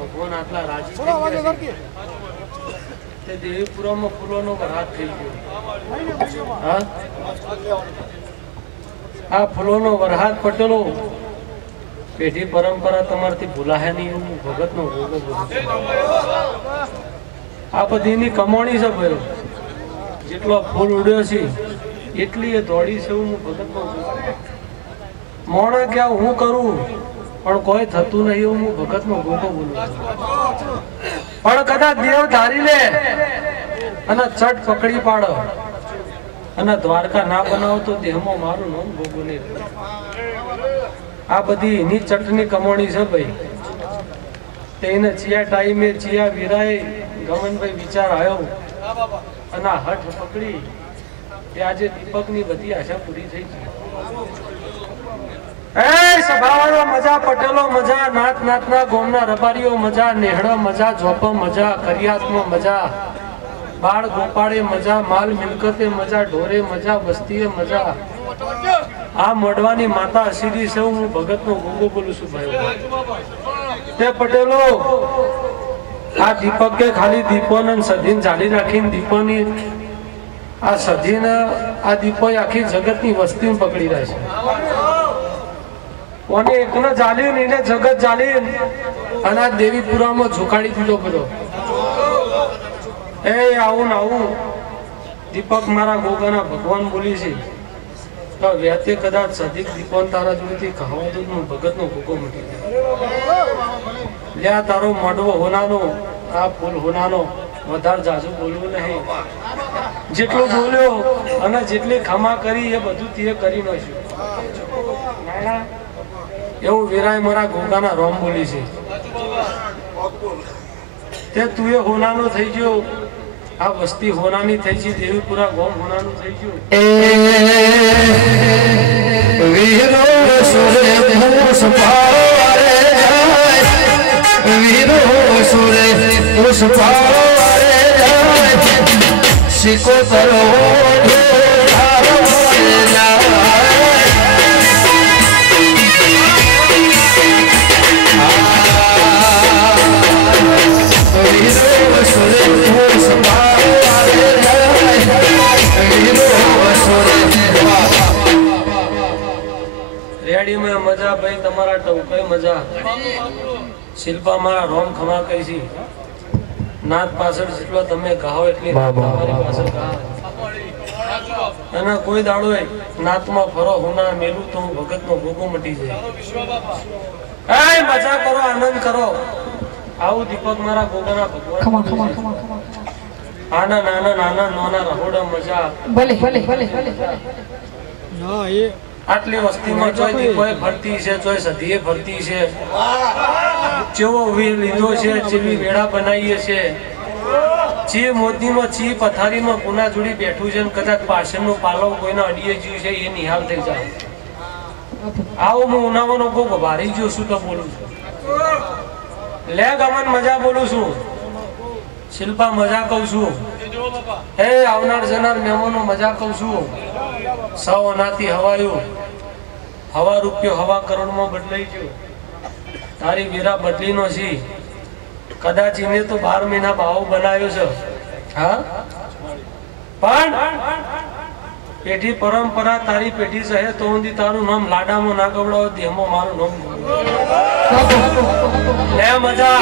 ભગવાન આટલા રાજી થઈ ગયા તે દેવીપુરામાં ફૂલોનો વરસાદ થઈ ગયો. આ ફૂલોનો વરસાદ પટેલો પેઢી પરંપરા તમારથી ભૂલાય નહીં એવું ભગતનો ભોગો બોલું. આ બધીની કમાણી છે ભાઈ. જેટલો ફૂલ ઉડ્યો છે એટલી એ દોડી છે હું ભગતનો મોણે ક્યાં હું કરું પણ કોઈ થતું નહીં એવું હું ભગતનો ભોગો બોલું. પણ કદાચ દેવ ધારી લે અને ચટ પકડી પાડો અને દ્વારકા ના બનાવો તો દેહમાં મારું નામ ભોગું નહીં. આ બધી એની ચટની કમાણી છે ભાઈ. તેને ચિયા ટાઈમે ચિયા વીરાએ ગમનભાઈ વિચાર આવ્યો અને આ હઠ પકડી તે આજે દીપકની બધી આશા પૂરી થઈ ગઈ. એ સભાવાળો મજા, પટેલો મજા, નાત નાતના ગોમના રબારીઓ મજા, નેહડા મજા, જોપ મજા, કરિયાતમાં મજા, બાળ ગોપાળે મજા, માલ મિલકતે મજા, ઢોરે મજા, વસ્તીએ મજા. આ મોડવાની માતા અસીરી છે. હું ભગતનો ગોગો બોલું છું ભાઈ. તે પટેલો આ દીપક કે ખાલી દીપોને સધીને ચાલી રાખીને દીપોની આ સધીને આ દીપો આખી જગતની વસ્તી પકડી રહ્યા છે. કોને એકને ચાલ્યું ને એને જગત ચાલી અને આ દેવીપુરામાં ઝુકાડી દીધો બધો. એ આવું ને આવું દીપક મારા ગોગાના ભગવાન બોલી છે તો વ્યાતે કદાચ સદીક દીપોન તારા જોડેથી કહાવતું હું ભગતનો ભૂકો મટી જાય. લ્યા તારો મોઢવો હોનાનો આ ફૂલ હોનાનો વધારે જાજુ બોલવું નહીં. જેટલું બોલ્યો અને જેટલી ખમા કરી એ બધું તે કરી નાખ્યું. એવું વીરાય મારા ગોગાના રોમ બોલી છે. તે તું એ હોનાનો થઈ ગયો. આ વસ્તી હોનાની થઈ છે. દેવીપુરા ગોમ હોનાનું થઈ ગયું. વીરો સુરે મૂસ પારે વીરો સુરે મૂસ પારે સિકો કરો મજા ભાઈ. તમારા ટવકાઈ મજા. શિલ્પા મારા રોમ ખમા કઈ છે. નાત પાછળ જેટલો તમે ગાઓ એટલી તમારી પાછળ ગાઓ. અને કોઈ દાડો નાતમાં ફરો હોના મેલું તો ભગતનો ભોગો મટી જાય. મજા કરો, આનંદ કરો. આવું દીપક મારા ગોગાના ભગવાન. આના નાના નાના નાના રહોડા મજા. ભલે ભલે ભલે ભલે ના એ આટલી વસ્તીમાં જોઈ દીપોએ ફરતી છે, જોઈ સધીએ ફરતી છે. જેવો વીર લીધો છે, જેવી વેળા બનાવીએ છે. ચી મોતીમાં ચી પથારીમાં પુના જોડી બેઠું છે. કદાચ પાછળનો પાલવ કોઈને અડીએ જ્યું છે એ નિહાલ થઈ જાય. આવો હું ઉનાવાનો બહુ ભારી ગયો છું તો બોલું છું. લે ગમન મજા બોલું છું. શિલ્પા મજા કહું છું. આવનાર જનાર મહેમાનો મજા કહું છું. સૌ અનાથી હવાયું હવા રૂપિયો હવા કરોડમાં બદલાઈ ગયો. તારી વીરા બદલીનો છે. કદાચ એને તો 12 મહિના ભાવ બનાવ્યો છે. હા પણ પેઢી પરંપરા તારી પેઢી છે તો ઊંધી તારું નામ લાડામાં ના ગવડાવો દેહમાં મારું નામ લે મજા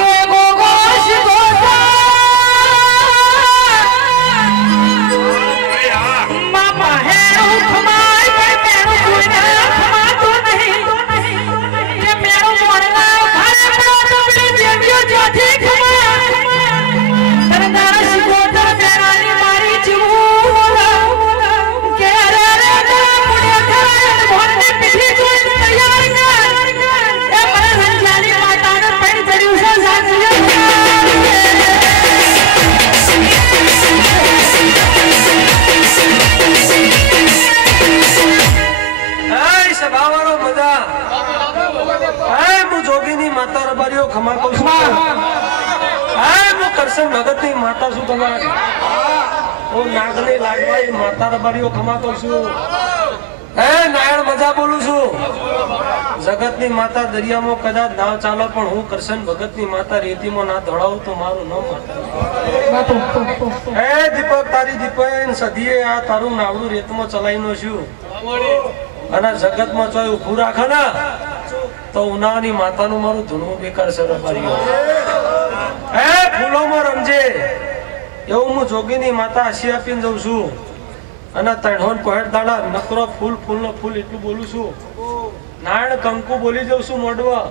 ભગતની માતા શું તમારી હું નાગની લાડવાઈ માતા રબારીઓ ખમાતો છું. હે નાયણ મજા બોલું છું. જગતની માતા દરિયામાં કદાચ નાવ ચાલે પણ હું કરશન ભગતની માતા રેતીમાં ના દોડાવું તો મારું નામ માતા. હે દીપક તારી દીપેન સદીએ આ તારું નાવડું રેતમાં ચલાવીનો છું અને જગતમાં ચોય ઉભું રાખે ને તો ઉનાળાની માતાનું મારું ધૂણું બેકાર છે રબારીઓ. હે ફૂલોમાં રમજે એવું હું જોગીની માતા આશી આપીને જઉં છું અને તણહોન પહોળ દાડા નકરો ફૂલ ફૂલનો ફૂલ એટલું બોલું છું. નારાયણ કંકુ બોલી જઉં છું મોડવા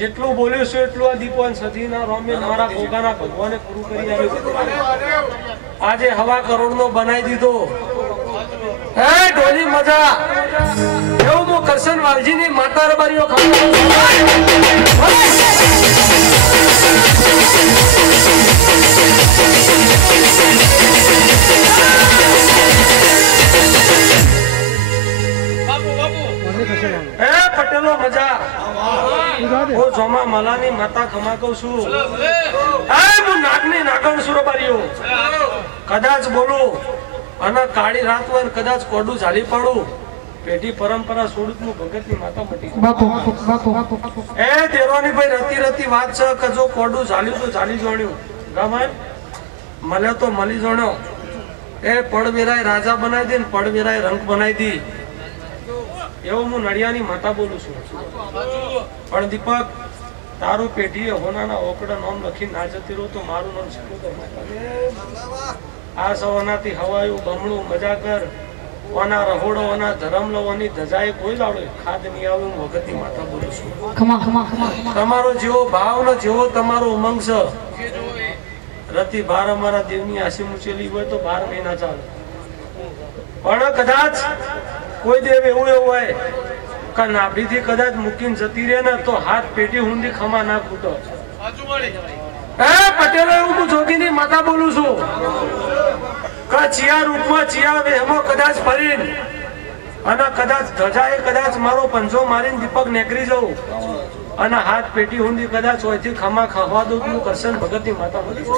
જેટલું બોલ્યું છું એટલું આ દીપવાન સતીના રોમે મારા ગોગાના ભગવાને પૂરું કરી આવ્યું. આજે હવા કરોડનો બનાવી દીધો. હે ઢોલી મજા એવું હું કરશન વાલજીની માતા રબારીઓ પટેલો મજા હું જોમા મલાની માતા ખમા કહું છું. હું નાગની નાગણ સુરબારીઓ કદાચ બોલું અને કાળી રાત હોય કદાચ કોડું ઝાલી પડું પેઢી પરંપરા સોડું ભગતની માતા મટી એ દેરોની ભાઈ રતી રતી વાત છે કે જો કોડું ઝાલ્યું તો ઝાલી જોણ્યું ગામન મળે તો મળી જોણ્યો. એ પડવેરાય રાજા બનાવી દે ને પડવેરાય રંગ બનાવી દી એવું હું નડિયાની માતા બોલું છું. પણ દીપક તારું પેઢીએ હોનાના ઓકડા નામ લખી ના જતી રહું તો મારું નામ શીખવું. આ સવનાથી હવાયું બમણું મજા કર ઓના રહોડો ઓના ધરમ લો ઓની ધજાએ કોઈ લાડો ખાદ નહીં આવે હું ભગતની માતા બોલું છું. તમારો જેવો ભાવ ને જેવો તમારો ઉમંગ છે રતિ 12 અમારા દેવની આશી મૂચેલી હોય તો 12 મહિના ચાલે. પણ કદાચ કોઈ દેવ એવું હોય કે નાભીથી કદાચ મૂકીને જતી રહે ને તો હાથ પેટી હુંડી ખમા ના ફૂટો. હે પટેલો એવું હું જોગીની માતા બોલું છું કે ચિયા રૂપમાં ચિયા વેહમાં કદાચ ફરીને અને કદાચ ધજાએ કદાચ મારો પંજો મારીને દીપક નેકરી જવું અને હાથ પેટી હુંડી કદાચ હોયથી ખમા ખાવા દઉં હું કરશન ભગતની માતા બોલું છું.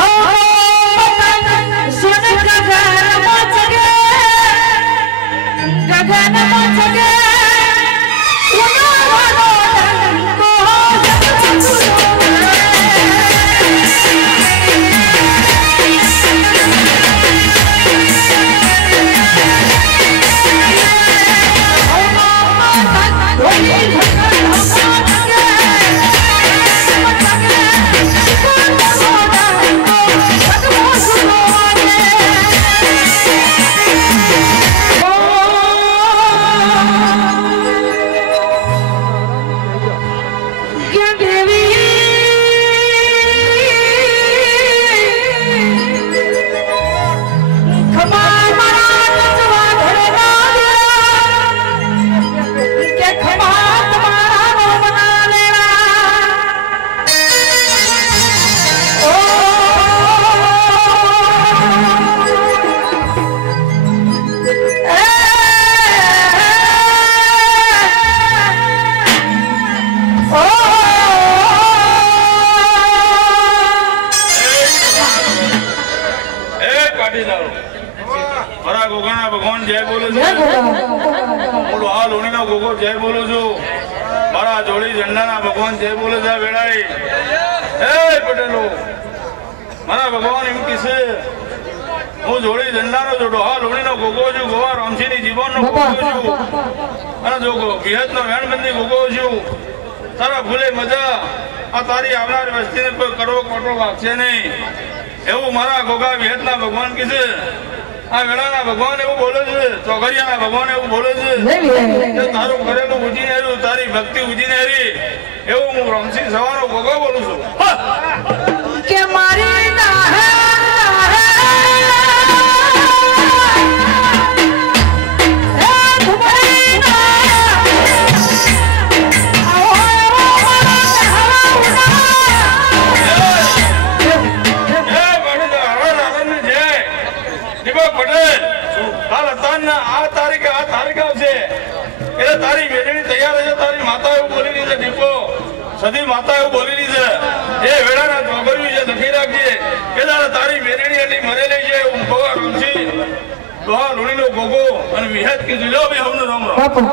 Oh, કાઢી દાડો મારા ગોગાના ભગવાન જય બોલું છું હું હાલ ઉણીનો ગોગો જય બોલું છું મારા જોડી ઝંડાના ભગવાન જય બોલે છે વેળાઈ એ પટેલો મારા ભગવાન એમ કીશે હું જોડી ઝંડાનો જોડો હાલ ઉણીનો ગોગો છું ગોવા રામજીની જીવનનો ગોગો છું અને જો વિહતનો વેણબંધી ગોગો છું તારા ભૂલે મજા આ તારી આવનાર વસ્તીને કોઈ કરવો કોટો વાગશે નહીં એવું મારા ગોગા વિહતના ભગવાન કીધે આ વેળાના ભગવાન એવું બોલે છે ચોઘરિયાના ભગવાન એવું બોલે છે કે તારું કરેલું ઉજીને હેર્યું તારી ભક્તિ ઉજીને હેરી એવું હું રમસિંહ સવારનો ગોગો બોલું છું કે મારી તારી મેળવી તૈયાર છે તારી માતા એવું બોલેલી છે દીપો સદી માતા એવું બોલેલી છે એ વેળાના ચોગર્યું છે લખી રાખજે કે તારી મેળવી એટલી મરેલી છે હું ભગવા રમસી દોહા લોણીનો ગોગો અને વિહત કીધું લો ભાઈ હમનું રામ રામ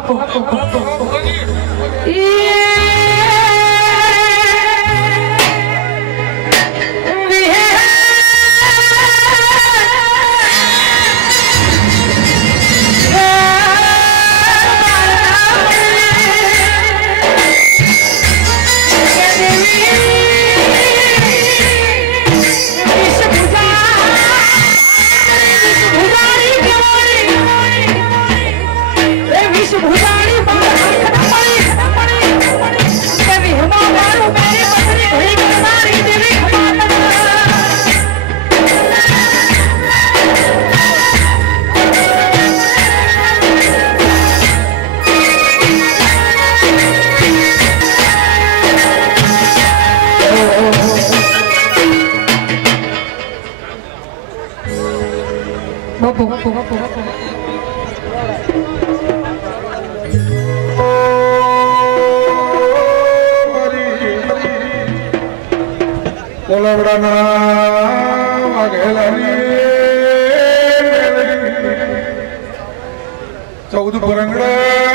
ચૌદ પરંગડા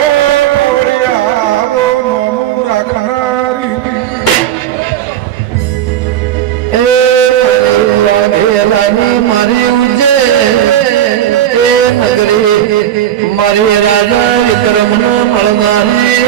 મારી ઉજે નગરી મારી રાજા વિક્રમ મળનારી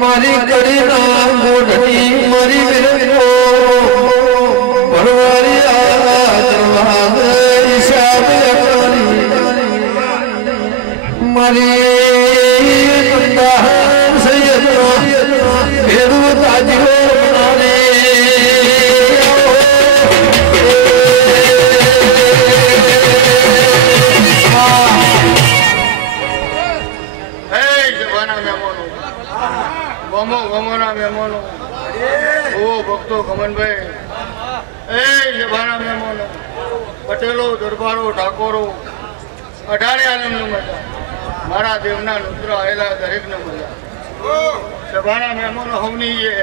મારી કડી ના મોઢી મારી વિરકો ભણવારી આદરવાદ હિસાબ મારી બંધાન સૈયદનો ભેરુ તાજીઓ બનાવે ગમોના મહેમાનો ઓ ભક્તો કમનભાઈ એ સભાના મહેમાનો પટેલો દરબારો ઠાકોરો અઢારે આનંદનો મજા મારા દેવના નુત્ર આવેલા દરેકને મજા સભાના મહેમાનો હવની છે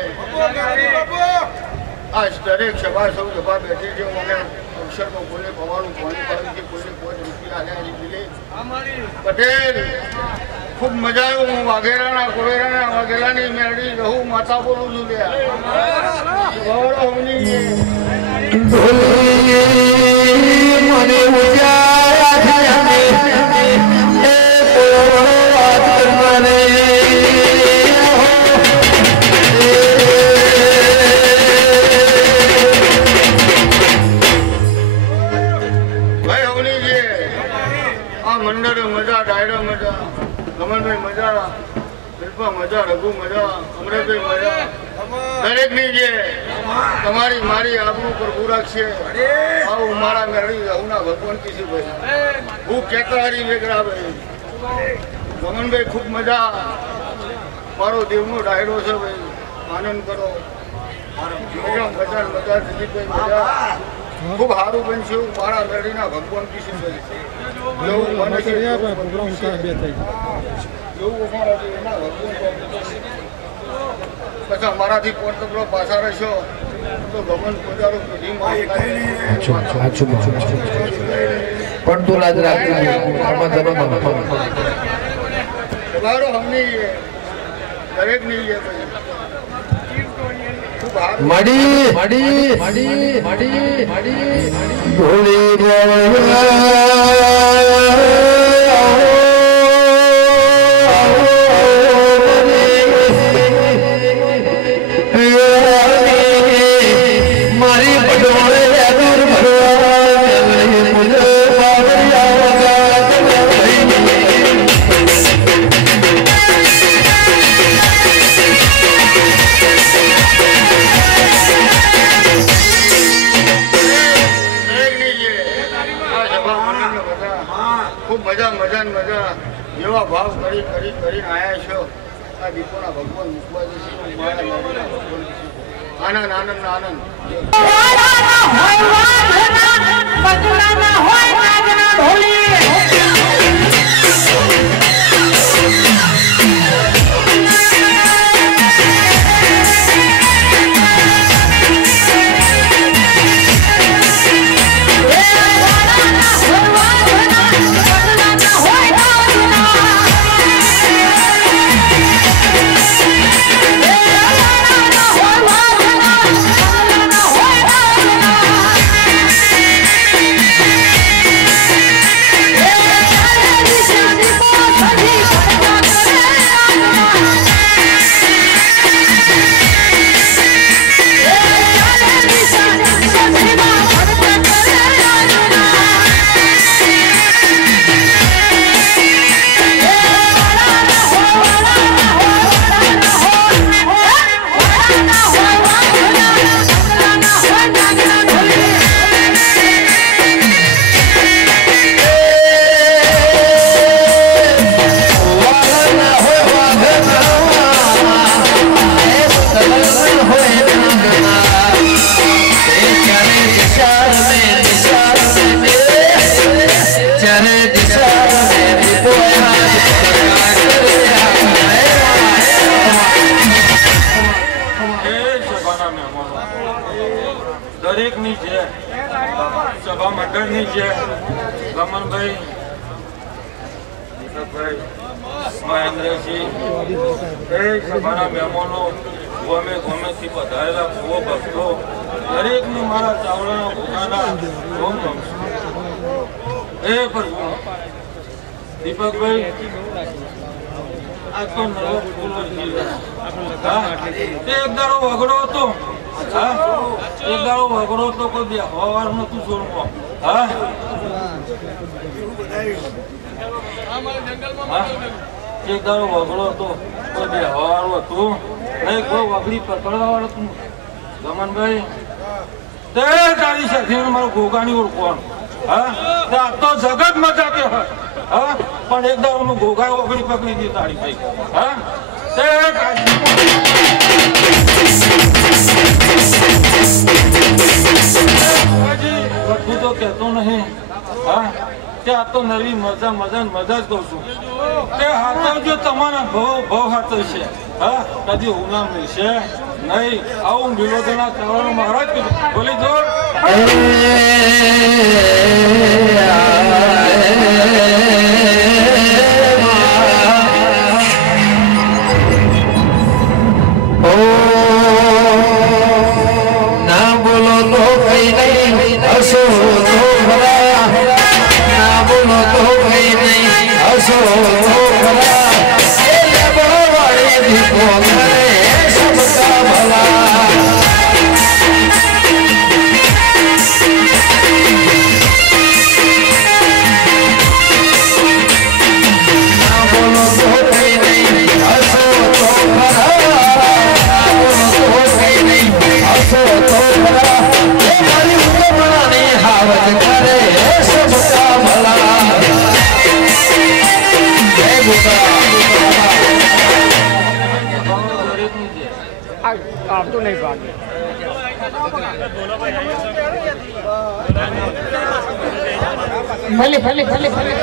આ દરેક સભા સૌ સભા બેઠી છે મને અવસરમાં કોઈને પવાનું પાણી પાડી છે કોઈને કોઈ રૂપિયા આલ્યા પટેલ ખૂબ મજા આવ્યું હું વાઘેલાની મેળવી રહું માતા બોલું છું મને ભાઈ હવની આ મંડળ મજા ડાયરો મજા ગમનભાઈ મજા બિલપા મજા રઘુ મજા અમરેશભાઈ મજા દરેકની જે તમારી મારી આબરૂ પર રાખશે આવું મારા મેળવી રહુના ભગવાન કિશોરભાઈ હું કેકરારી વેગરાભાઈ ગમનભાઈ ખૂબ મજા મારો દેવનો ડાયરો છે ભાઈ, આનંદ કરો. મજા મજા મજા દિલીપભાઈ મજા. ખૂબ સારું બનશે મારા લડીના ભગવાન કિશન જેવું મને છે એવું અમારા એના ભગવાન પછી અમારાથી પોતપરો પાછા રહેશો તો ગમન પોજારો પણ તું લાજ રાખી તમારો અમને દરેક નહીં મડી મડી મડી મડી મડી ભૂલી મારી પટોળે દૂર મજા મજા મજા જેવા ભાવ કરી કરી કરીને આવ્યા છો આ દીપોના ભગવાન મૂકવા જશે આનંદ આનંદ આનંદ. દરેકની છે સભા મંડળની છે રમણભાઈ, દીપકભાઈ, મહેન્દ્રસિંહ, એ સભાના મહેમાનો, ગમે ગમેથી પધારેલા ભૂવો ભક્તો દરેકને મારા ચાવડાના પોતાના રોમ ગમશે. એ પ્રભુ દીપકભાઈ આ તો નવો ફૂલો છે. તે એક દાડો વગડો હતો, એક દાડો વગડો તો કોઈ બે હવાર નતું છોડવું. એક દાડો વગડો હતો કોઈ બે હવારું હતું નહીં, કોઈ વગડી પકડવા વાળું હતું. ગમનભાઈ તે તારી સાથે મારું ગોગાની ઓળખવાનું. આ તો જગત મજાકે હોય પણ એક દાડો નું ગોગા વગડી પકડી દી તારી ભાઈ. તે બધું તો કહેતો નહીં. તે આ તો નવી મજા મજા મજા જ કહું છું. તે હાથો જો તમારા બહુ હાથો છે. કદી હુના મળશે નહીં. આવું વિરોધના ચાવવાનું મહારાજ કીધું. બોલી જોડ ના બોલો તો કઈ નહીં હસો તો ભલા, ના બોલો તો કઈ નહીં હસો તો ભલા, વાળે દીપો કરે સબકા ભલા. આવતું નહીં ભાગે ભલે ભલે ભલે ભલે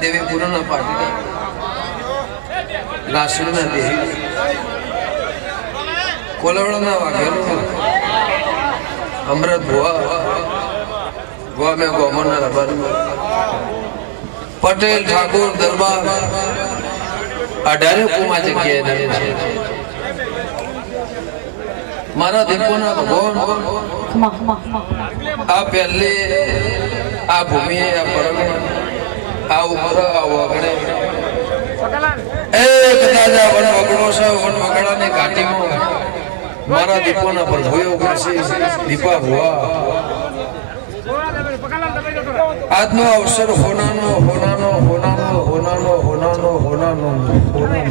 देवी पुराना पार्टी लासड़ी ना दे कोलवड़ा ना वागेलो अमृत बुआ बुआ में गोमन ना रबर पटेल ठाकुर दरबार अडारे कुमा जगह दे मारा दीपो ना भगवान आ पहले आ भूमि आ परम आ ऊपर आ वगड़े एक दादा वन वगड़ो से वन वगड़ा ने घाटी में मारा दीपो ना पर होयो करसी दीपा हुआ आत्मा अवसर होनानो होनानो होनानो होनानो होनानो होनानो होनानो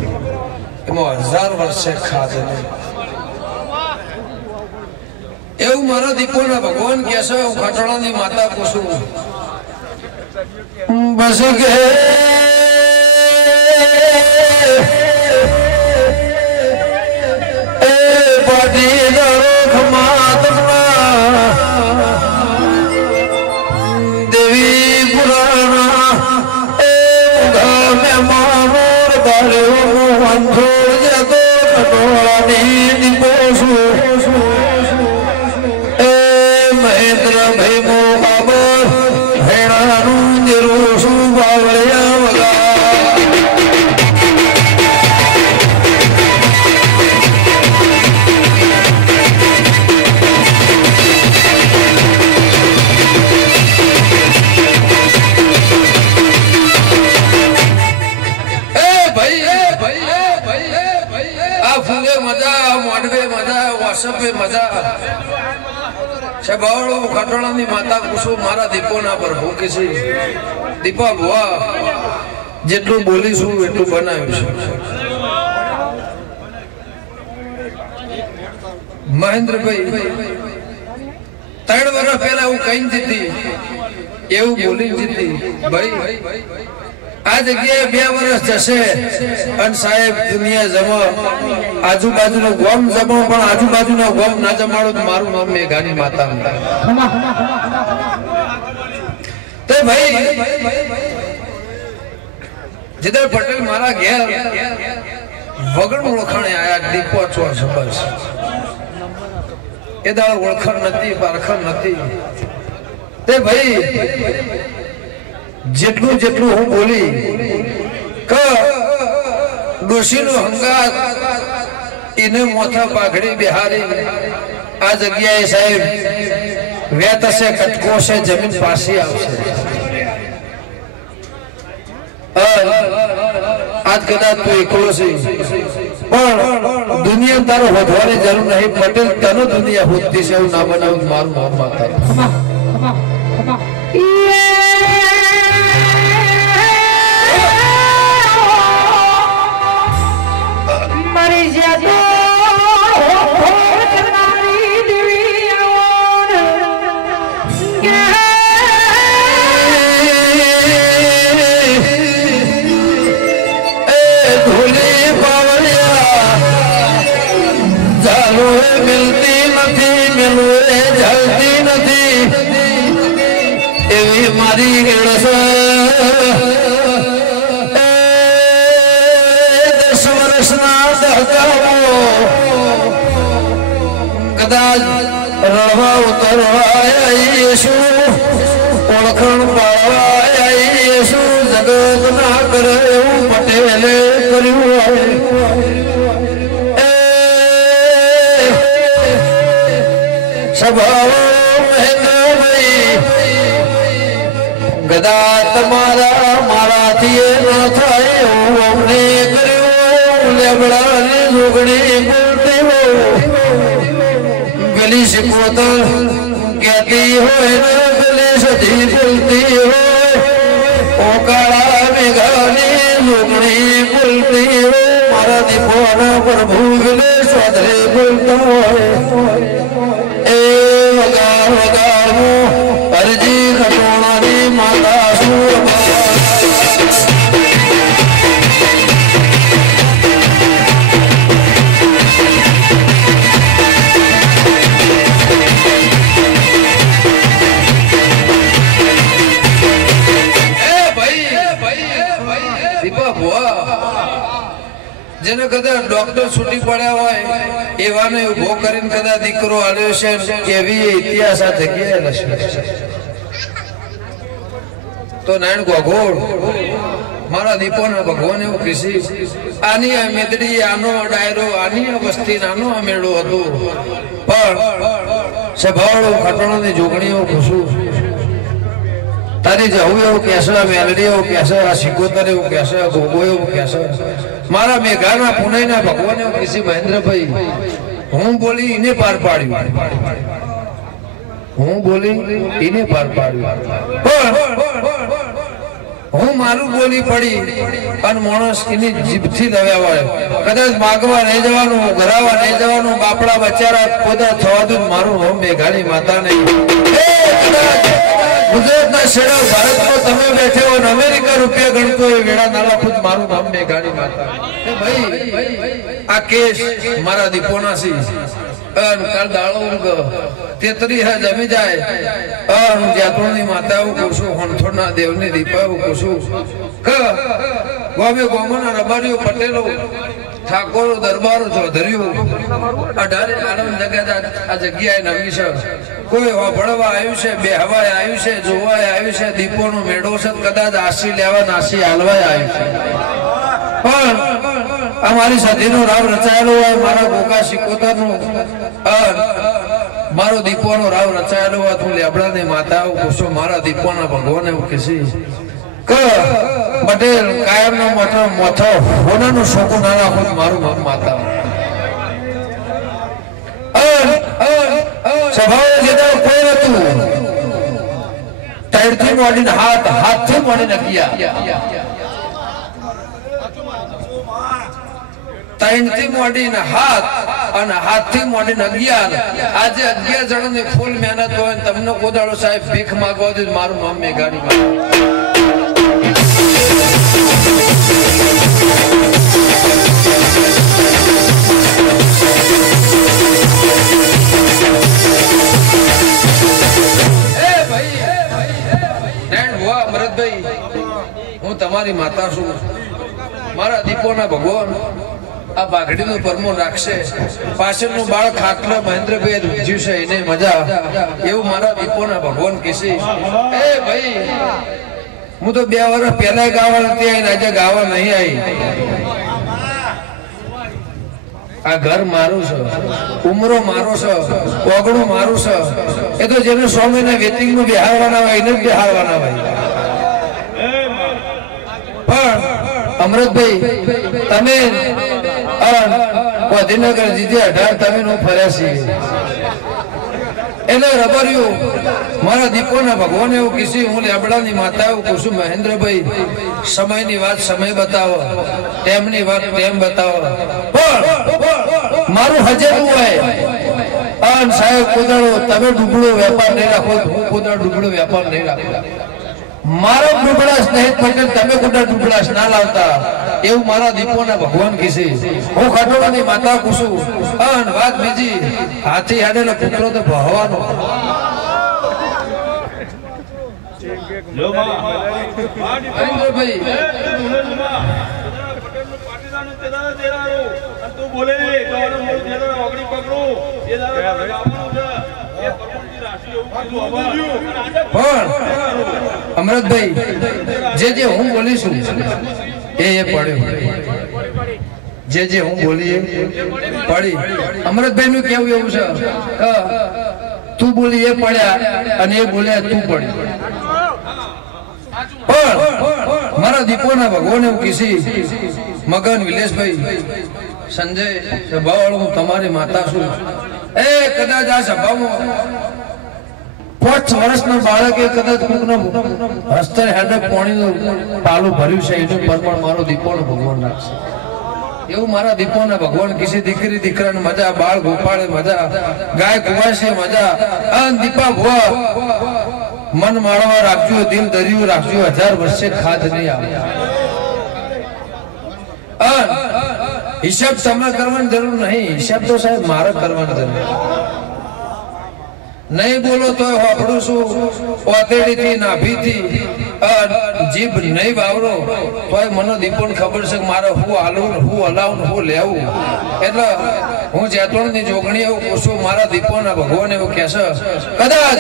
एमो 1000 वर्ष से खादे એવું મારા દીપોના ભગવાન કહેશે હું ખટોળાની માતા પૂછું બસ કે એ પાટી દરોખ માતના દેવી પુરાણા એ મુગા મે માનોર બાળ્યો અંધોર જતો ખટોળાની દીપોશું महेंद्र भाई मो बाबर भेड़ानु जरूसु बावलिया वगा आ फूले मजा मोडवे मजा वासप पे मजा शबावड़ो खटोळानी माता कुसो मारा दीपोना पर भूखे छे दीपा बुआ जेटલું બોલીશું એટલું બનાવીશું મહેન્દ્રભાઈ 3 વર્ષ પહેલા હું કઈ દીધી એવું બોલી દીધી ભાઈ આ જગ્યાએ 2 વર્ષ જશે અને સાહેબ દુનિયા જમો આજુબાજુનો ગોમ જમો પણ આજુબાજુનો ગોમ ના જમાડો તો મારું નામ મેઘાની માતા તો ભાઈ जिधर पटेल मारा घेर वगड़ ओळखाणे आया दीपो छो बस ए दाळ ओळखण नती पारखण नती તે ભાઈ જેટલું જેટલું હું બોલી કે ડોશીનો હંગાત એને મોથા પાઘડી બિહારી આ જગ્યાએ સાહેબ વેત હશે, કટકો છે, જમીન પાછી આવશે. આજ કદાચ તું એકલો છે પણ દુનિયા તારો વધવાની જરૂર નહીં. પટેલ તને દુનિયા હોતી છે એવું ના બનાવું. મારું નામ માતા મારી જાતો મિલતી નથી, મિલવે જલતી નથી એવી મારી ગેળસ. 10 વર્ષના દહકાઓ કદાચ રવા ઉતરવા આવીશું, ઓળખણ પાડવા આવીશું. જગત ના કરે એવું પટેલે કર્યું હોય. ગદા તમારા મારાથી ન થાય એવું અમને કર્યું. લેબડાની જોગણી બોલતી હોય, પેલી શીખવતર કહેતી હોય ને પેલી સધી બોલતી હોય. ઓકાળા મેઘાની જોગણી બોલતી હોય. મારા દીપોના પ્રભુ વિલે ચોધરે બોલતા હોય. અરજી ખટોણાની માતા શું જેને કદાચ ડોક્ટર છૂટી પડ્યા હોય એવાને ઉભો કરીને કદાચ દીકરો આવ્યો છે એવી ઇતિહાસ આ જગ્યાએ લખ્યો તો નારાયણ ગોગોળ મારા દીપોના ભગવાન એવું કીધી. આની આ મેદડી, આનો ડાયરો, આની આ વસ્તી, નાનો આ મેળો હતો પણ સભાળો ખટોણાની જોગણીઓ ખુશું. તારી જવું એવું કહેશે, મેલડી એવું કહેશે, આ સિકોતર એવું કહેશે, ગોગો એવું કહેશે. મારા મેઘાના પુણેના ભગવાન એવું કીધી. મહેન્દ્રભાઈ હું બોલી એને પાર પાડ્યું, હું બોલી એને પાર પાડ્યું. પણ હું મારું બોલી પડી અને માણસ એની જીભથી લવ્યા હોય. કદાચ માગવા નહીં જવાનું, ઘરાવા નહીં જવાનું, બાપડા બચારા પોતા થવા દઉં. મારું હોમ મેઘાણી માતા નહીં. ગુજરાતના શેડા ભારતમાં તમે બેઠે હો ને અમેરિકા રૂપિયા ગણતો હોય વેળા નાલા ખુદ મારું નામ મેઘાણી માતા. ભાઈ આ કેસ મારા દીપોના છે. કાલ દાળો 33 જમી જાય. જાતોની માતા એવું કહું, હણથોડના દેવની દીપા એવું કહું. ગોમે ગોમોના રબારીઓ, પટેલો, ઠાકોરો, દરબારો, ચૌધરીઓ 18 આનંદ જગ્યા આ જગ્યાએ નવી છે. કોઈ ભણવા આવ્યું છે, બેહવાય આવ્યું છે, જોવાય આવ્યું છે. દીપોનો મેળો છે, કદાચ આશી લેવા નાસી હાલવાય આવ્યું છે. પણ અમારી સાથેનો રાવ રચાયેલો હોય, મારા ગોગા સિકોતરનો મારો દીપોનો રાવ રચાયેલો હોય. તું લેબડાને માતા આવું પૂછો. મારા દીપોના ભગવાન એવું કહેશે કે પટેલ કાયમનો મોટો મોથો હોનાનું શોખું ના રાખો. મારું નામ માતા. સ્વભાવે જેના કોઈ નતું. ટાઈડથી મોડીને હાથ, હાથથી મોડીને ગયા. ત્રણથી મોડીને હાથ અને હાથથી મોડીને 11. આજે 11 જણાની ફૂલ મહેનત હોય. તમને કોદાળો સાહેબ ભીખ માંગવા દે. મારું નામ મેઘાણી માતા. હું તમારી માતા છું. મારા દીપોના ભગવાન આ બાઘડીનો પરમો રાખશે પાછળનું બાળ ખાટલો મહેન્દ્રભાઈ રૂજ્યું છે એને મજા એવું મારા દીપોના ભગવાન કહેશે એ ભાઈ હું તો 2 વર્ષ પહેલા ગાવા નથી આવી આજે ગાવા નહીં આવી આ ઘર મારું છે ઉમરો મારો છે ઓગણું મારું છે એ તો જેને 100 મહિના વેટિંગ માં બેહારવાના હોય એને જ બેહારવાના હોય પણ અમૃતભાઈ તમે ગાંધીનગર જીતે 18 તમે નો ફર્યા છીએ એને રબર્યું મારા દીપોના ભગવાન એવું કીધું હું લેબડાની માતા એવું કહું છું મહેન્દ્રભાઈ સમયની વાત સમય બતાવો ટેમની વાત ટેમ બતાવો પણ મારું હજેરું હોય અન સાહેબ કુદડો તમે ડૂબળો વેપાર નહીં રાખો હું કુદડ ડૂબળો વેપાર નહીં રાખો મારો ડૂબળાશ નહીં પટેલ તમે કુદડ ડૂબળાશ ના લાવતા એવું મારા દીપોના ભગવાન કીધે હું ખટોળાની માતા કુસું અન વાત બીજી હાથી હાડેલો પુત્રો તો ભવાનો જો માં મહેન્દ્રભાઈ તું બોલે ને કવાનો મોર જેના ઓગળી પકડો એ દાડા ગાવાનું છે એ પરમજી રાશી એવું કીધું પણ અમૃતભાઈ જે હું બોલીશું એ પડ્યો જે હું બોલી પડી અમૃતભાઈ નું કેવું એવું છે તું બોલી એ પડ્યા અને એ બોલ્યા તું પડી પણ મારા દીપોના ભગવાન એવું કીધી મગન વિલેશભાઈ સંજય સભાવાળો હું તમારી માતા છું એ કદાચ આ સભામાં 5 વર્ષના બાળકે કદાચ કોકનો હસ્તર હેડે પાણીનું પાલું ભર્યું છે એનું પરમાણ મારો દીપોનો ભગવાન રાખશે એવું મારા દીપોના ભગવાન કીધી દીકરી દીકરાને મજા બાળ ગોપાળે મજા ગાય કુવાશે મજા અન દીપા ભુવા મન માળવા રાખજો દિલ દરિયું રાખજો 1000 વર્ષે ખાદ નહીં આવે હિસાબ તમે કરવાની જરૂર નહીં હિસાબ તો સાહેબ મારે કરવાની જરૂર નહીં બોલો તો હોપડું છું ઓતેડી થી નાભી થી જીભ નહીં વાવરો તોય મને દીપોને ખબર છે કે મારે હું હાલવું હું હલાવું હું લેવું એટલે હું જેતોણ ની જોગણી એવું પૂછું મારા દીપોના ભગવાન એવું કહેશે કદાચ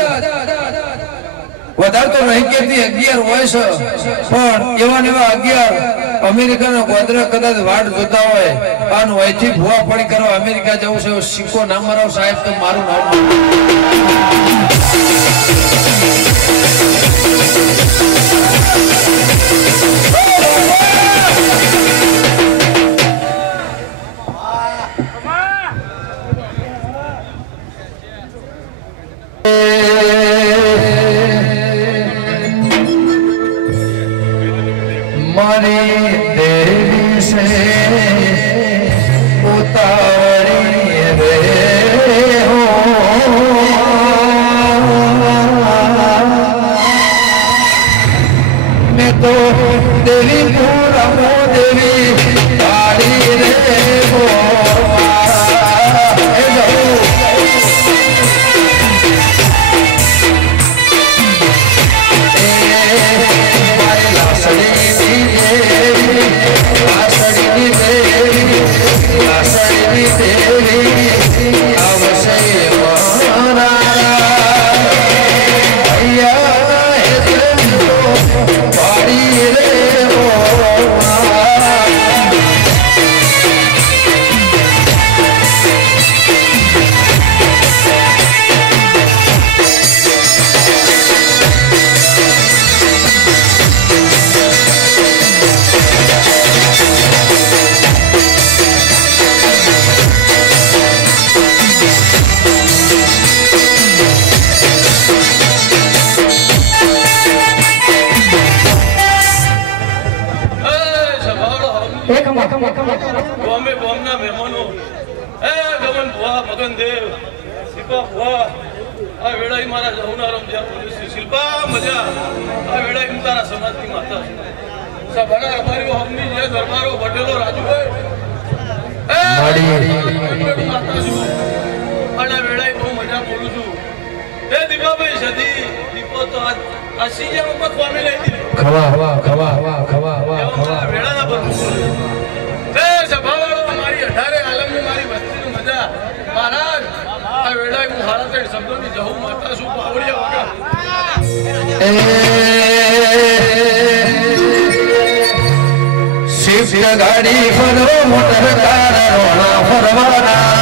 વધારે તો નહીં કેતી 11 હોય છે પણ એવા ને એવા 11 અમેરિકાના ગોદરા કદાચ વાડ જોતા હોય અને વયથી ભૂવા પડી કરવા અમેરિકા જવું છે સિક્કો ના મરાવ સાહેબ તો મારું નામ મારી દેવી છે ઉતાવળી રે હો મેં તો દેવી પૂરમો દેવી કાળી રે હો બોમ્બે બોમ્બના મહેમાનો એ ગમન ભુવા મગન દેવ શિલ્પા ભુવા આ વેળાઈ મારા જહુનારામ જ્યાં પોલીસ શિલ્પા મજા આ વેળાઈ હું તારા સમાજની માતા છું સભાના રબારીઓ હમની જે દરબારો પટેલો રાજુભાઈ માતા છું અને વેળાઈ બહુ મજા બોલું છું એ દીપાભાઈ સદી દીપો તો આ સીજન ઉપર ખવામે લઈ દીધી ખવા વેળાના પર એ સભાવાળો મારી મહારાજ આ વેળાએ હું હારા તે શબ્દોની જહુ માતા છું પાવડિયા વગર શિવ ગાડી ફરો મોટર કાર રોણા ફરવાના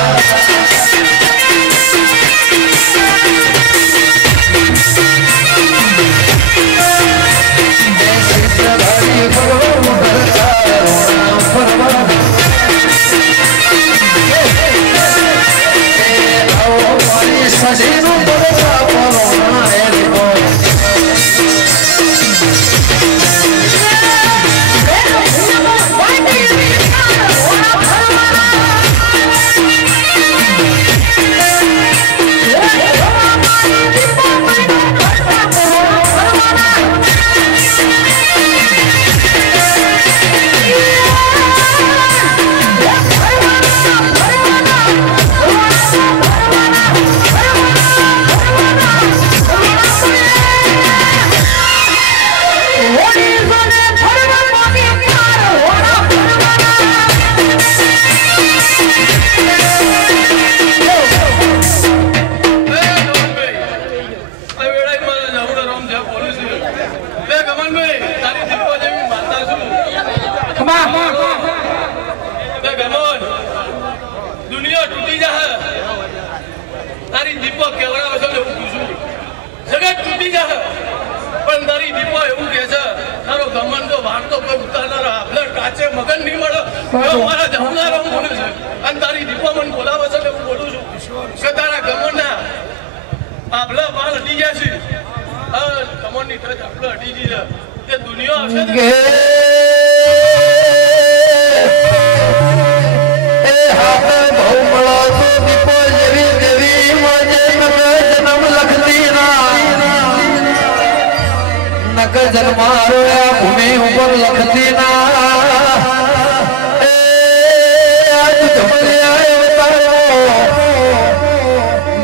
દુનિયા તૂટી જાય તારી દીપો કેવડા વગર એવું પૂછું જગત તૂટી જાય પણ તારી દીપો એવું કહે છે તારો ગમન તો વાર્તો કોઈ ઉતારનાર આપલે કાચે મગન નહીં મળે મારા જમનાર હું બોલું છું અને તારી દીપો મને બોલાવે છે હું બોલું છું કે તારા ગમનના આપલે વાળ હટી ગયા છે ગમનની ટચ આપલે હટી ગઈ છે તે દુનિયા આવશે જન્મારો ભૂમિ ઉપર લખતી ના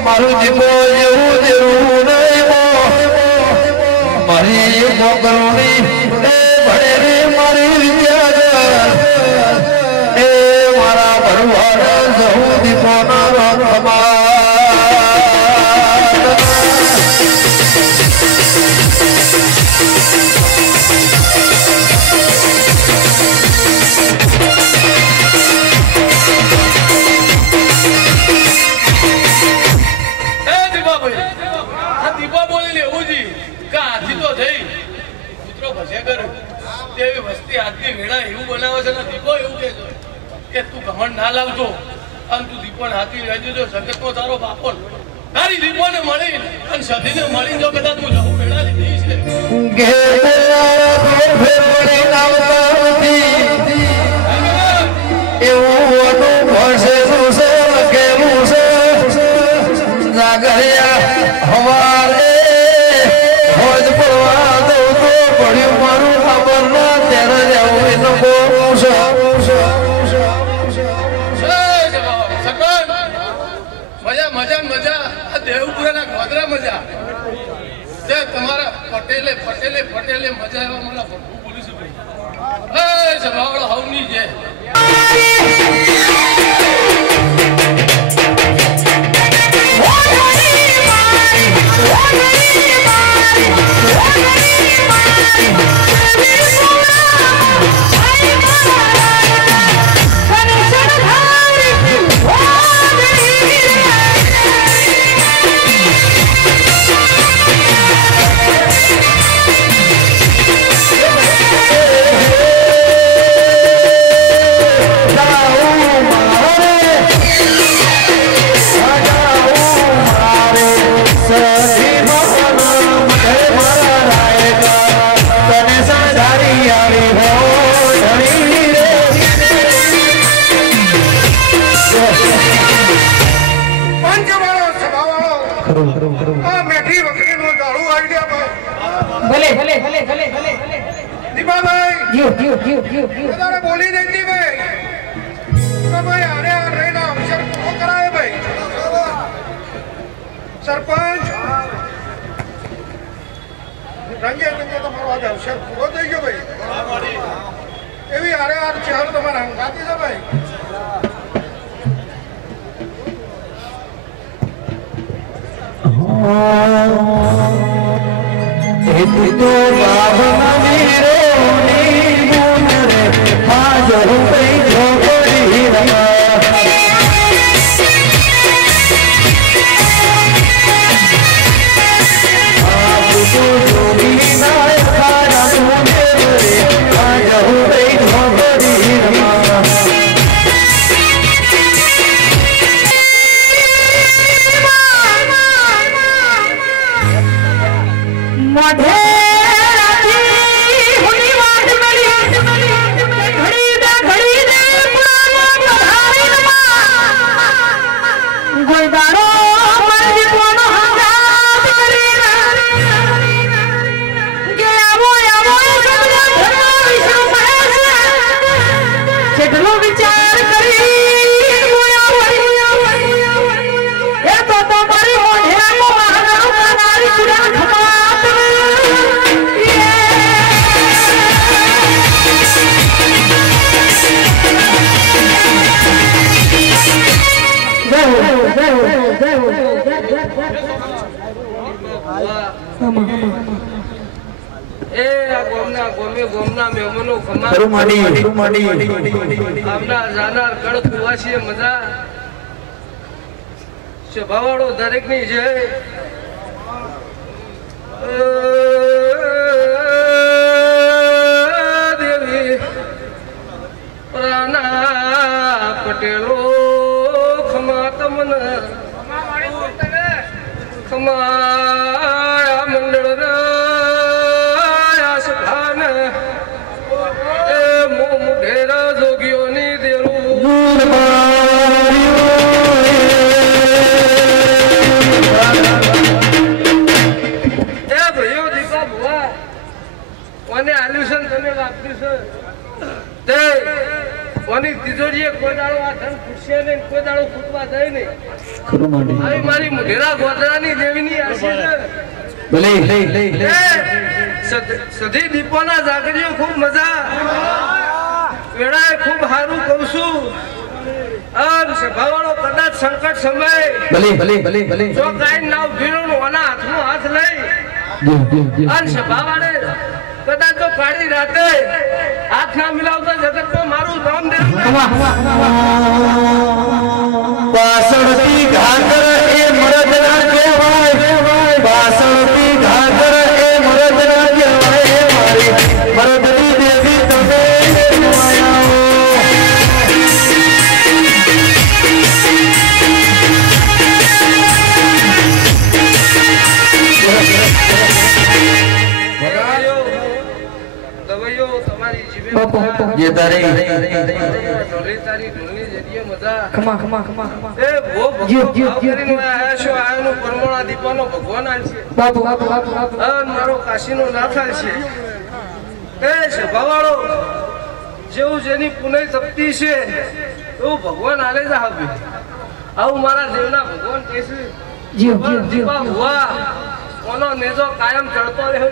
મારું દીપો જેવું જેવું નહીં મારી મોકરણી ભણેલી મારી વિદ્યા એ મારા ભરવાડ જવું દીપો ના રખમાં ઘમંડ ના લાવજો અને તું દીપોને હાથી લઈ જજો જગતનો તારો બાપો તારી દીપોને મળી અને સધીને મળી જો કદાચ તું જવું ભેડા લીધી છે એવું અનુભવ છે જાગરિયા હવારે હોજ પડવા દઉં તો પડ્યું મારું ખબર ના ત્યારે જવું એનો બહુ મજા મજા આ દેવપુરાના ગોધરા મજા તે તમારા પટેલે મજા એવા મને બોલું છું ભાઈ સભાવાળો હવની છે બોલી દેતી ભાઈ અરે આ રેના અક્ષર પૂરો કરાય ભાઈ સરપંચ રંગે તમારો આજે અક્ષર પૂરો થઈ ગયો ભાઈ એવી અરે આ ચહેરો તમારા હંગાતી છે ભાઈ तो बाबा वीरो नी मुनरे हाजर पे झोपड़ी रमा आप तो जोगी ना खाना मुनरे हाजर पे झोपड़ी रमा સ્વભાવવાળો દરેક ની જય દેવી પ્રાના પટેલો ખમા તમન ખમા મંડળ સભાન એ મુઢેરા જોગીઓની દેરું તમે વાપર્યું છે તે તિજોરીએ કોઈ દાડો આ ધન ખૂટશે નહીં, કોઈ દાડો ખૂટવા જાય નહીં. આવી મારી મુઢેરા ગોધરાની દેવીની આશીર્વાદ સધી દીપોના જાગરીઓ ખૂબ મજા વેળાએ ખૂબ સારું કહું છું અને સભાવાળો કદાચ સંકટ સમય જો કાંઈ ના ઉભીનું ઓના હાથમાં હાથ લઈ અને સભાવાળે કદાચ તો પાડી રાતે હાથ ના મિલાવતા જગતમાં મારું નામ દે પાસળતી ઘાઘર એ મરદના કહેવાય પાસળતી ઘાઘર એ મરદના કહેવાય મારી મરદની દેવી તમે ये तारी તારી ઢોલની જરીએ મજા ખમા એ વો ભગવાન કરીને આયા છો આયાનો પરમોણા દીપાનો ભગવાન આલશે બાપુ અને મારો કાશીનો નાથ આલશે એ સભાવાળો જેવું જેની પુનઃ તપતી છે એવું ભગવાન આલે જ આવે આવું મારા દેવના ભગવાન કહેશે દીપા હુઆ કોનો નેજો કાયમ ચડતો રહે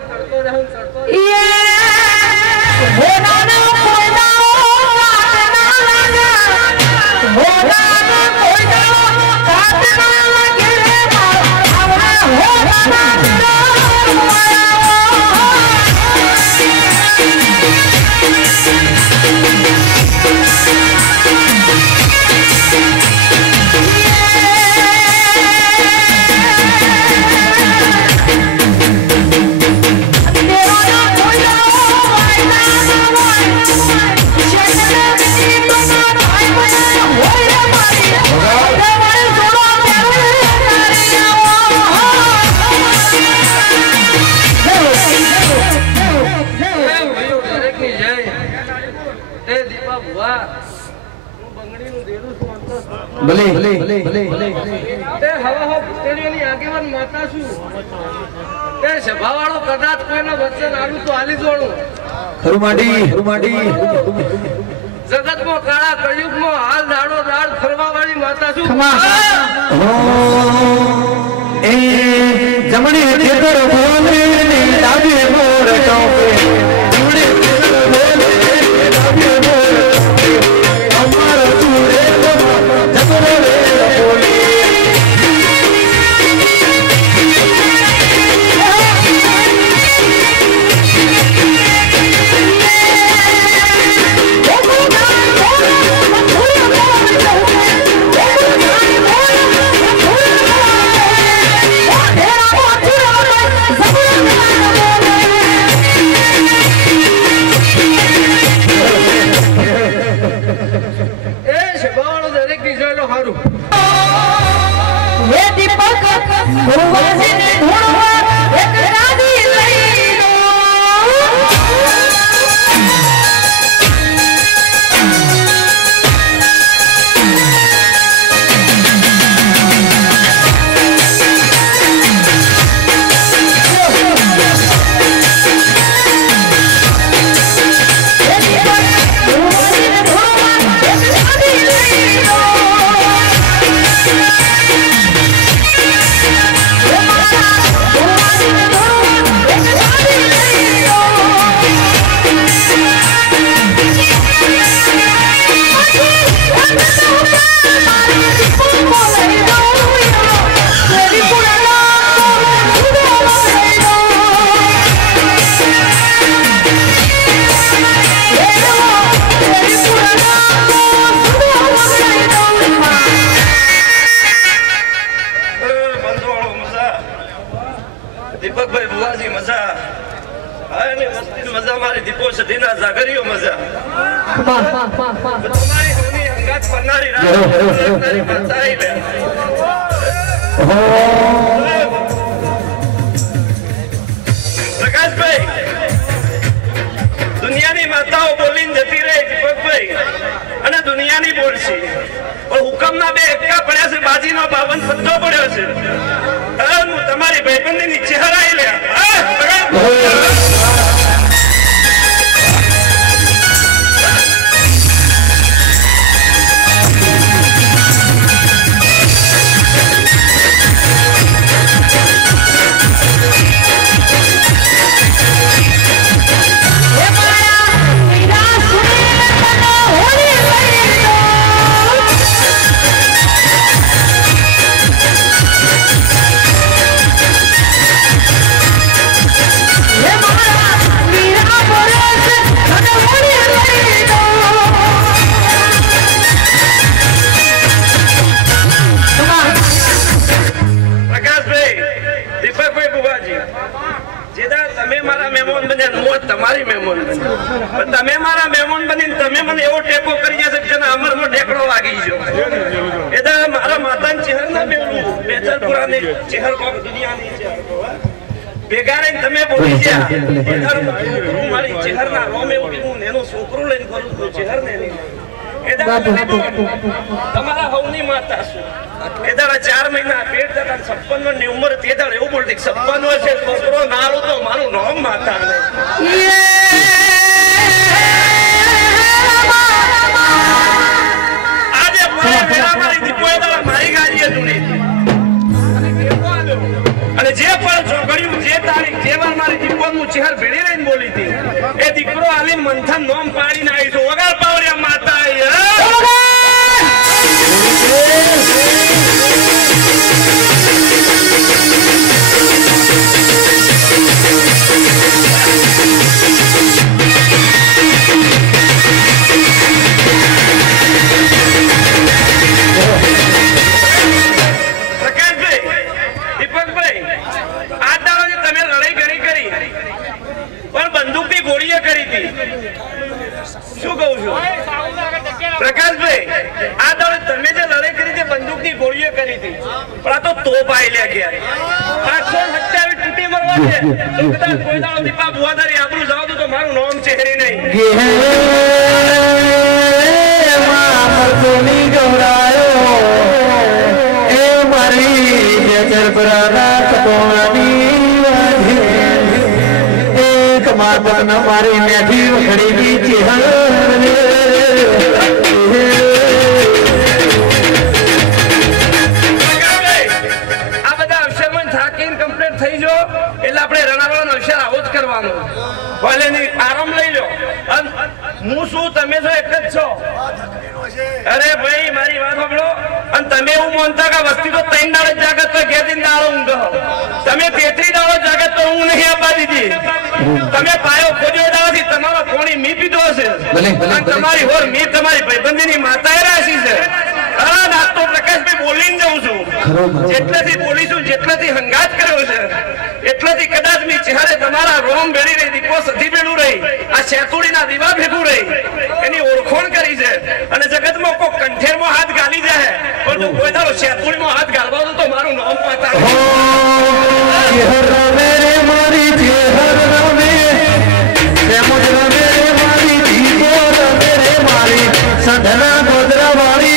સભાવાળો કદાચ કોઈનો વચન આલું તો આલી જોડું જગતમાં કાળા કળિયુગમાં હાલ દાડો દાડ ફરવા વાળી માતા છું એ જમણી ખેતર બોલે ને ડાબે મોર ટોપે જમણી ખેતર બોલે ડાબે મોર અમાર ચૂરે જગરો રે બોલે ઉર્વશીને ઢોળવા એક ગાદી લઈ લો દીપકભાઈ બુવાજી મજા આને વસ્તી મજા મારી દીપો સદીના જાગરીઓ મજા તમારી હોની અંગાત પરનારી રાત મચાઈ લે પ્રકાશભાઈ દુનિયાની માતાઓ બોલીને જતી રહે દીપકભાઈ અને દુનિયાની બોલશે પણ હુકમના બે એકા પડ્યા છે બાજીનો 52 પત્તો પડ્યો છે તમારી ભાઈબંધીની ચહેરા લે તમારી મહેમાન બની તમે મારા મહેમાન બની તમે મને એવો ટેકો કરી જશે કે અમરમાં ઢેકડો વાગી ગયો એ તો મારા માતાના ચહેર ના મેળવું બેચરપુરાની ચહેર કોક દુનિયાની ચહેર ભેગા રહીને તમે બોલી ગયા મારી ચહેર ના રોમે હું એનો છોકરો લઈને કરું છું ચહેર ને તમારા હવની માતા છું એ દાડા 4 મહિના પેટ દાડા 56 ની ઉંમર તે દાડા એવું બોલતી 56 વર્ષે છોકરો નાળું તો મારું નામ માતા આજે મારી દીપોએ દાડા મારી ગાડીએ ધૂણી અને જે પણ છોકરીઓ જે તારીખ જે વાર મારી દીપોનું ચહેર ભેળી રહીને બોલી હતી એ દીકરો આલીન મંથન નોમ પાડીને આવી છું વગાર પાવડિયા માતા પ્રકાશભાઈ આ દાડે તમે જે લડાઈ કરી તે બંદૂકની ગોળીઓ કરી હતી પણ આ તો તોપ આઈ લે ગયા 527 તૂટી મરવા છે તો કદાચ કોઈ દાડો દીપા બુવાદારી આબરૂ જાવ તો મારું નામ ચહેરી નહીં મરદોની ગૌરાયો એ મારી બેચરપુરાના કપોળાની એક માતન મારી મેઠી વખડીની ચહેર એટલે આપણે રણાવાળાનો અવસર આવો જ કરવાનો ભલેની આરામ લઈ લો હું શું તમે છો એક જ છો અરે ભાઈ મારી વાત સાંભળો અને તમે એવું માનતા કે વસ્તી તો 3 દાડે જાગત તો ગેદીન દાડો ઊંઘો તમે 33 દાડો જાગત તો હું નહીં આપવા દીધી તમે પાયો ખોદ્યો દાડાથી તમારો કોણી મી પીધો હશે તમારી હોર મી તમારી ભાઈબંધીની માતાએ રાશી છે અરે નાતો પ્રકાશભાઈ બોલીને જાઉં છું જેટલેથી બોલીશું જેટલેથી હંગાત કર્યો છે એટલાથી કદાચ મી ચહેરે તમારા રોમ બેડી રહી દીપો સધી બેડું રહી આ શેતુડીના દીવા ભેગું રહી એની ઓળખોણ કરી છે અને જગતમાં કોઈ કંઠેરમાં હાથ ગાલી જાય પણ તું કોઈ દાડો શેતુડીમાં હાથ ગાલવા તો મારું નામ પાતા ચહેર રમે રે મારી ચહેર રમે તેમજ રમે રે મારી દીપો રમે રે મારી સંધના ગોદરા વાળી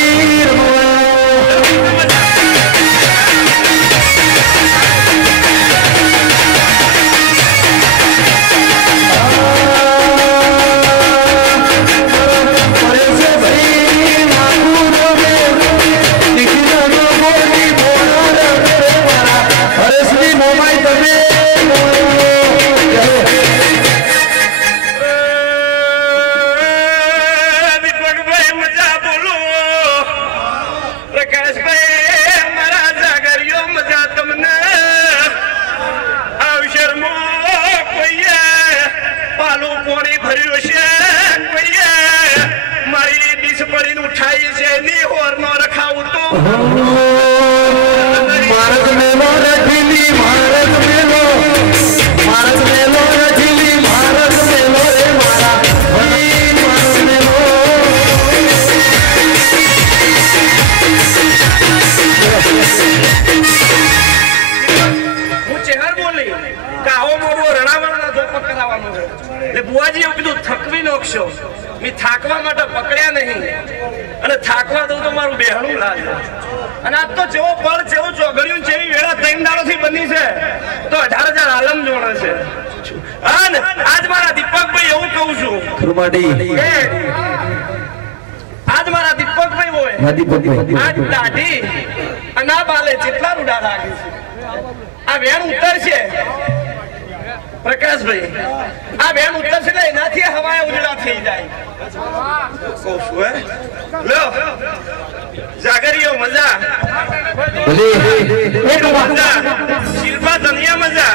થાકવા માટે પકડ્યા નહીં અને થાકવા દઉં તો મારું બેહણું લાગે અને આજ તો જેવો પળ જેવું ચોગડ્યું જેવી વેળા 3 દાડોથી બની છે તો 18,000 આલમ જોડે છે અને આજ મારા દીપકભાઈ એવું કહું છું આજ મારા દીપકભાઈ હોય આજ દાઢી અને આ બાલે જેટલા રૂડા લાગે છે આ વેણ ઉતરશે પ્રકાશભાઈ આ બેન ઉતરશે એટલે એનાથી હવાએ ઉજળા થઈ જાય જાગરીઓ મજા શિલ્પા ધનિયા મજા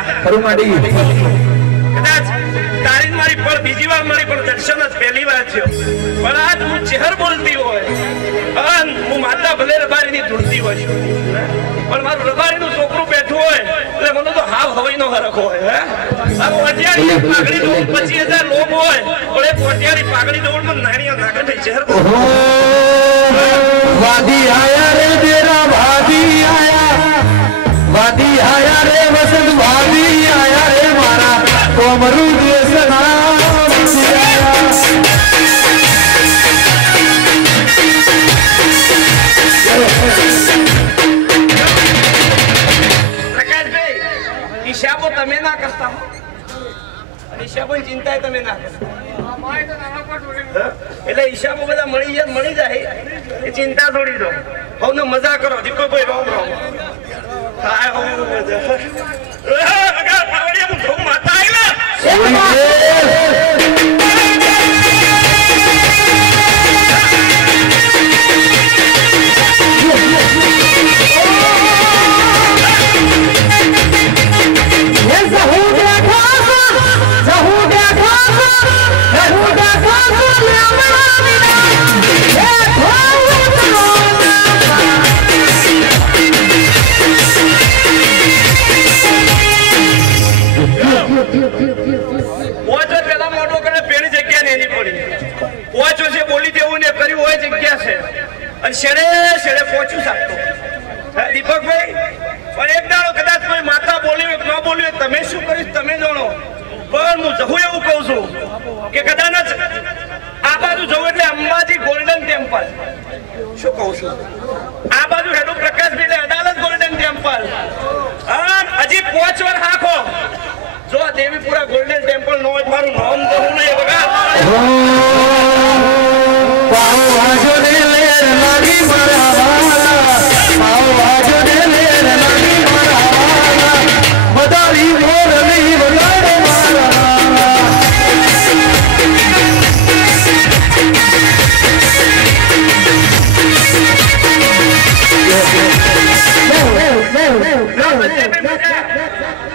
કદાચ તારી મારી પણ બીજી વાર મારી પણ દર્શન જ પહેલી વાર થયો પણ આજ હું ચહેર બોલતી હોય હું માતા ભલે રબારીની ધૂળતી હોય છું પણ મારું રબારીનું છોકરું બેઠું હોય એટલે મને તો હાવ હવાઈનો હરખ હોય હે આ પોટિયારી પાઘડી દોડ 25,000 લોક હોય પણ એ પોટિયારી પાઘડી દોડમાં નાણીયા નાખે છે ચહેર વાદી આયા રે તેરા વાદી આયા રે વસંત વાદી આયા રે મારા કોમરું દેશના હિસાબો તમે ના કરતા હિસાબો ચિંતા તમે ના કરતા એટલે હિસાબો બધા મળી જાય એ ચિંતા છોડી દો હવે મજા કરો દીપકભાઈ રોમ રોમ માતા શેડે પહોંચ્યું શકતો દીપકભાઈ પણ એક દાડો કદાચ કોઈ માતા બોલ્યું ન બોલ્યું તમે શું કરીશ તમે જાણો પણ હું જહું એવું કહું છું કે કદાચ આ બાજુ જવું એટલે અંબાજી ગોલ્ડન ટેમ્પલ શું કહું છું આ બાજુ હેડુ પ્રકાશભાઈ એટલે અદાલત ગોલ્ડન ટેમ્પલ હજી 5 વાર હાખો જો આ દેવીપુરા ગોલ્ડન ટેમ્પલ નો હોય મારું નામ તો હું નહીં બગા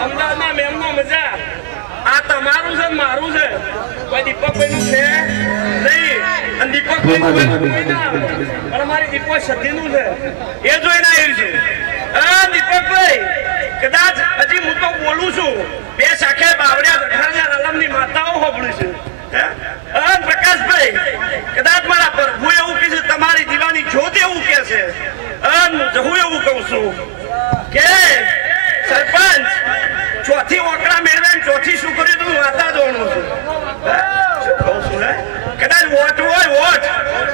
અમદાવાદમાં મેમનો મજા આ તમારું છે મારું છે કોઈ દીપકભાઈનું છે નહીં અને દીપકભાઈ અમારી દીપક સતીનું છે એ જોઈને આવ્યું છે દીપકભાઈ કદાચ હજી હું તો બોલું છું બે શાખે બાવળિયા ગઠાણિયા રલમની માતાઓ હોબળી છે પ્રકાશભાઈ કદાચ મારા પ્રભુ એવું કહે છે તમારી દીવાની જ્યોત એવું કે છે હું એવું કહું છું કે સરપંચ ચોથી ઓકડા મેળવે ચોથી શું કર્યું તું માતા જોવાનું છું શું કહું છું કદાચ વોટ હોય વોટ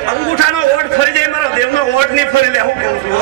અંગૂઠાનો વોટ ફરી જાય મારા દેવનો વોટ નહીં ફરી લે હું કહું છું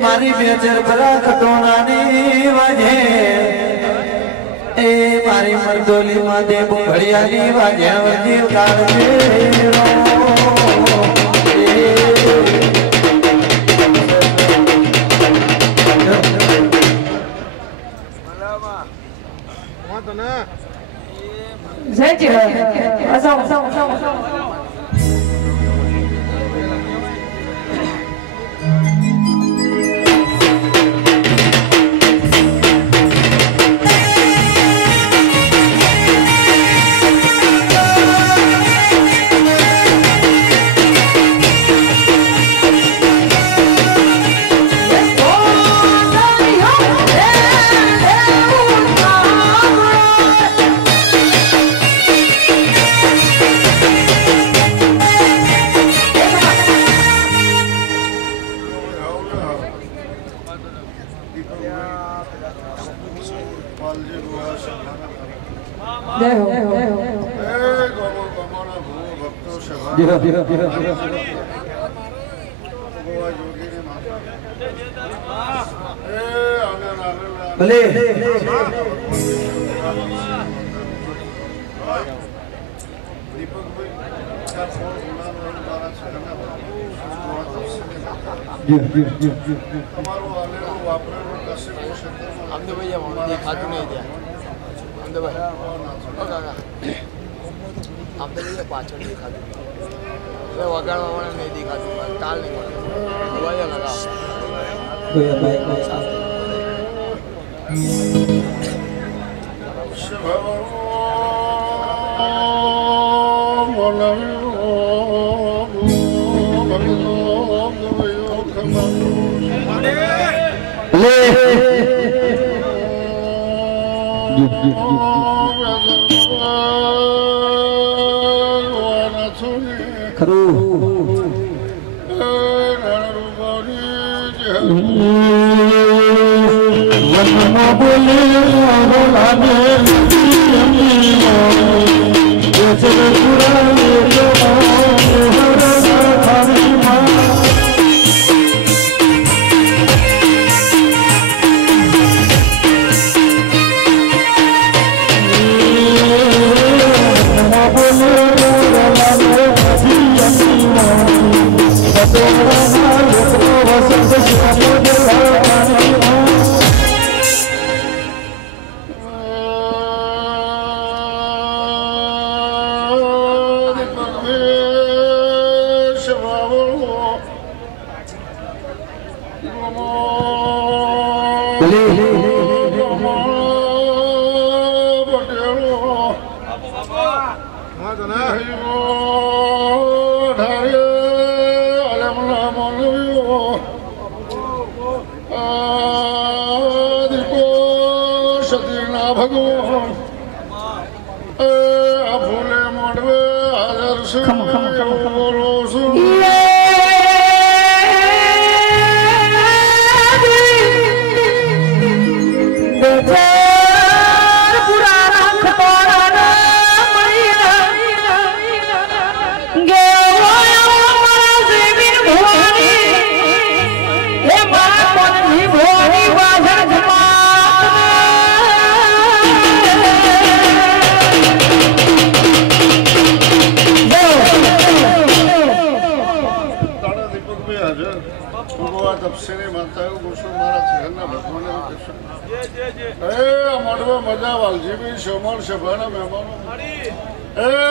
મારી બેચર ભરા ખટોણાની વાજે એ મારી મરદોલી માં દે ભળિયાની વાજે જીવ કાળજે જય જય ભલે પાછળ દેખાતું વગાડવા નહીં દેખાતું તાલ નહીં લગાવો ખરું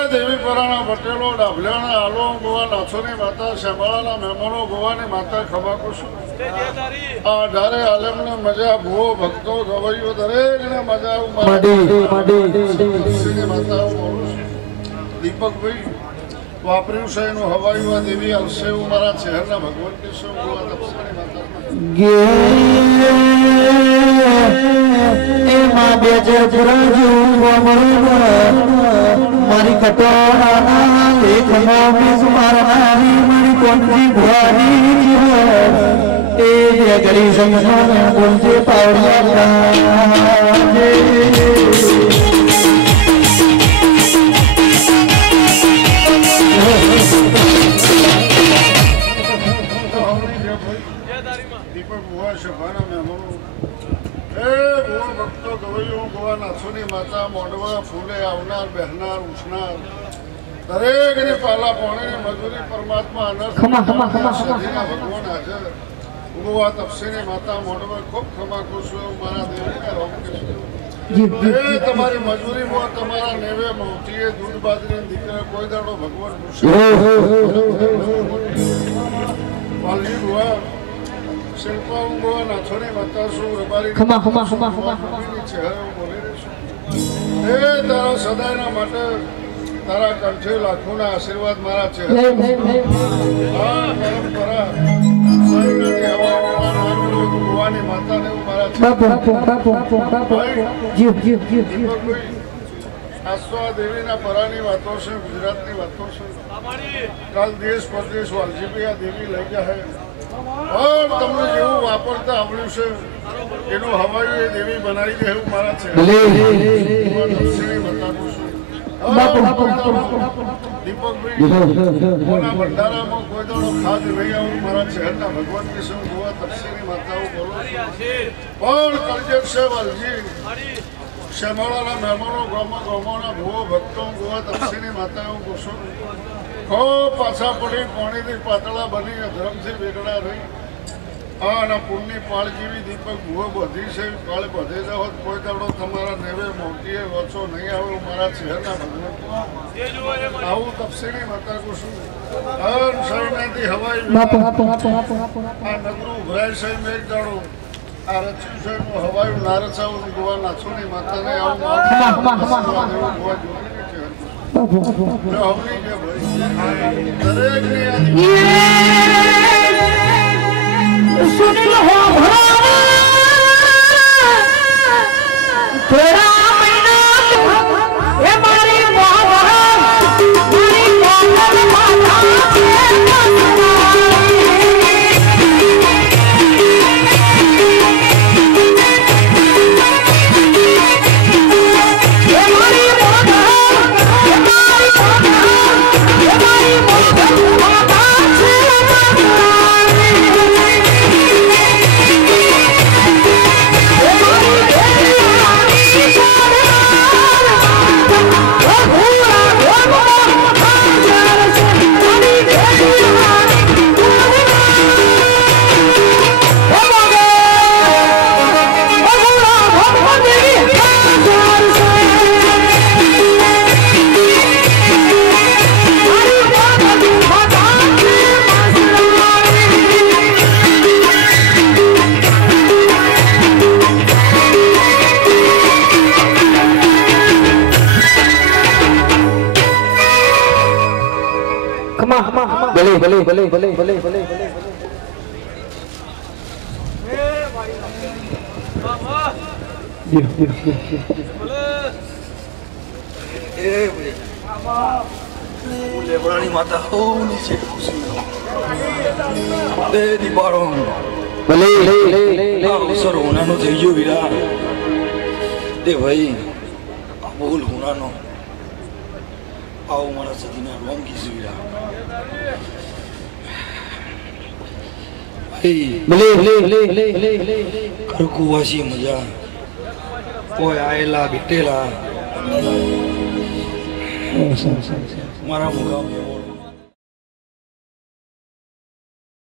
દેવી પરાણા પટેલો ડાભલિયાના આલો ગોવા નાથોની માતા શ્યામળાના મહેમાનો ગોવાની માતા ખમાકુશું આ ધારે આલમને મજા ભૂવો ભક્તો ગવૈયો દરેકને મજા માતા દીપકભાઈ વાપર્યું છે એનું હવાયું આ દેવી આવશે એવું મારા શહેરના ભગવાન કેશવ ગોવા તપસાની માતા મારી કટોરાના લેખમાં બીજ મારનારી મારી કોણજી ભવાની એ જે ગરી સંસાર બોલજે પાવડિયા દીપક ભુવા સભાના મહેમાનો ભક્તો ગવૈયો ગોવા નાથોની માતા મોડવા ફૂલે આવનાર બહેનાર ઉછનાર દરેકની પાલા પોણીની મજૂરી પરમાત્મા અનર્થના ભગવાન હાજર ગોવા તપસીની માતા મોડવા ખૂબ ખમા ખુશ મારા દેવીને રોમ તમારી મજૂરીમાં તમારા નેવે મોટીએ દૂધ બાજરી દીકરા કોઈ દાડો ભગવાન વાલી ભુવા શિલ્પા ગોવા નાથોની માતા શું રબારી તારા સદાયના માટે તારા કંઠે લાખોના આશીર્વાદ મારા છે પરંપરા ગોવાની માતાને મારા દેવીના પરાની વાતો છે ગુજરાતની વાતો છે કાલ દેશ પરદેશ વાલજીભાઈ આ દેવી લઈ ગયા હે પણ તમને જેવું વાપરતા આવડ્યું છે એનું હવાયું એ દેવી બનાવી દે એવું મારા છે દીપકભાઈ ભંડારામાં કોઈ દાડો ખાદ નહીં આવું મારા શહેરના ભગવાન કિશન ગોવા તપસીની માતાઓ બોલો પણ કલજેટ છે વાલજી શ્યામળાના મહેમાનો ગામોના ભૂવો ભક્તો ગોવા તપસીની માતાઓ પૂછો ખૂબ પાછા પડી પાણીથી પાતળા બની ધર્મથી વેગળા રહી આના પુણ્યની પાળ જેવી દીપક ભૂવો બધી છે પાળ બધે જાઓ કોઈ દાડો તમારા નેવે મોટીએ ઓછો નહીં આવે મારા શહેરના ભગવાન આવું તપસીની માતા કુશું સાઈનાથી હવાઈ આ નગરું ઉભરાય છે મેઘ દાડો આ રચ્યું છે હવાયું નારચાવું ગોવા નાથોની માતાને આવું ગોવા લેબડાની માતા હો નીચે એ દીપારો સર હોનાનો થઈ ગયો વીરા એ ભાઈ આ બોલ હોનાનો આવો મારા સદીના રોમ કીધું વીરા કરકુવાસી મજા કોઈ આયેલા બેટેલા મારા મુકામ